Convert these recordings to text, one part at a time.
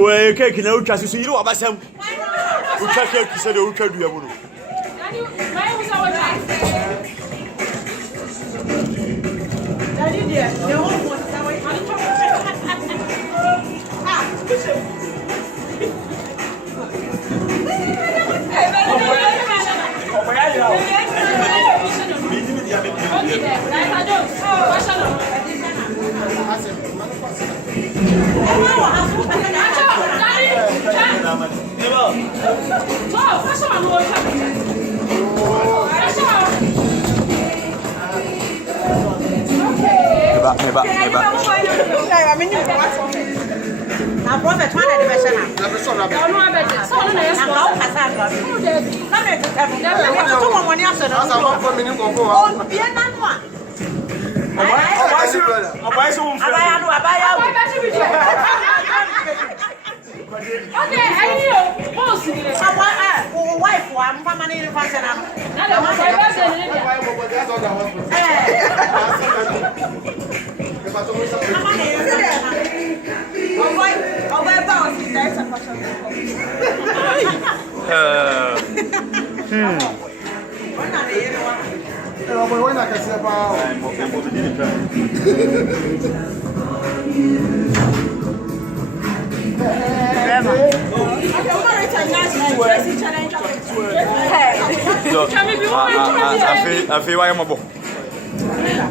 Well, cake in our chassis, you know about some. We check it, said the Uka do. I feel I am a boy.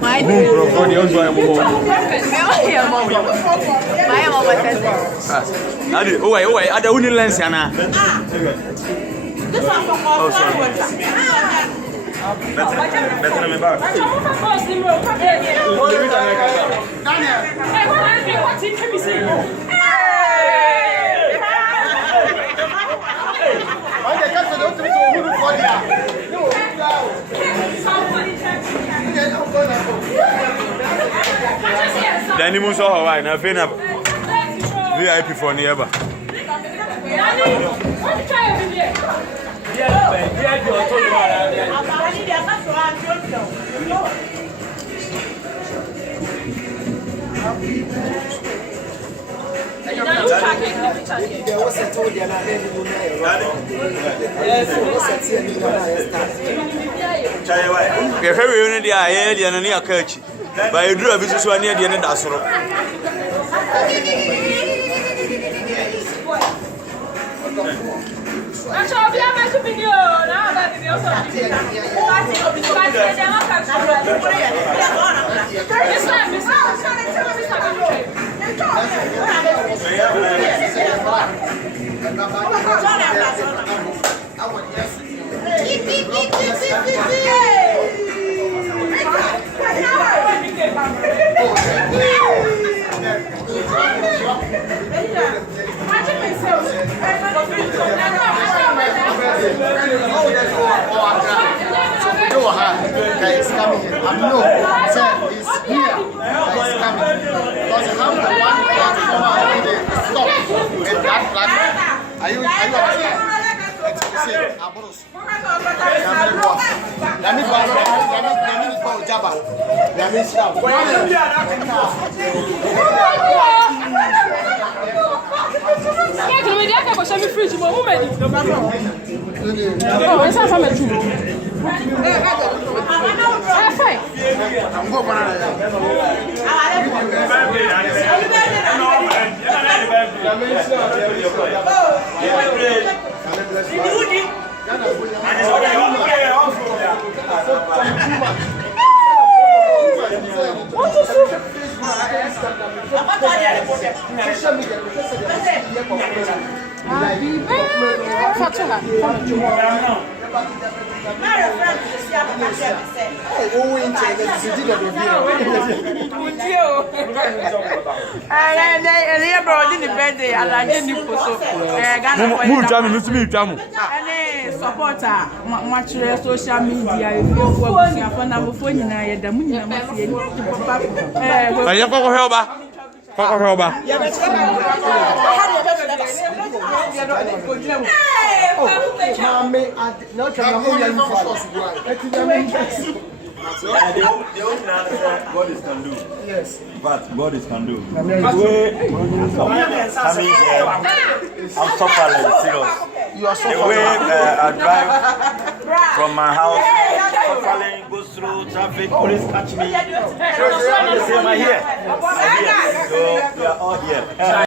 My I don't need lens, Anna. This one for better than me back. Danny Musa, I know, VIP for nearby. But you drew a business one near the end of that sort of. It's coming here. I know. It's here. It's coming. Because you have the one platform and the stop in that platform. Are you understand? See, Aburos. Let me go, Jabba. Let me stop. Supporter, much social media, if you work your phone number for you now, the money. The only answer God is can do. Yes. But God is can do. Coming here, I'm suffering serious. You are suffering. The way I drive from my house, suffering, goes through traffic, police catch me. So we are all here. So we are all here.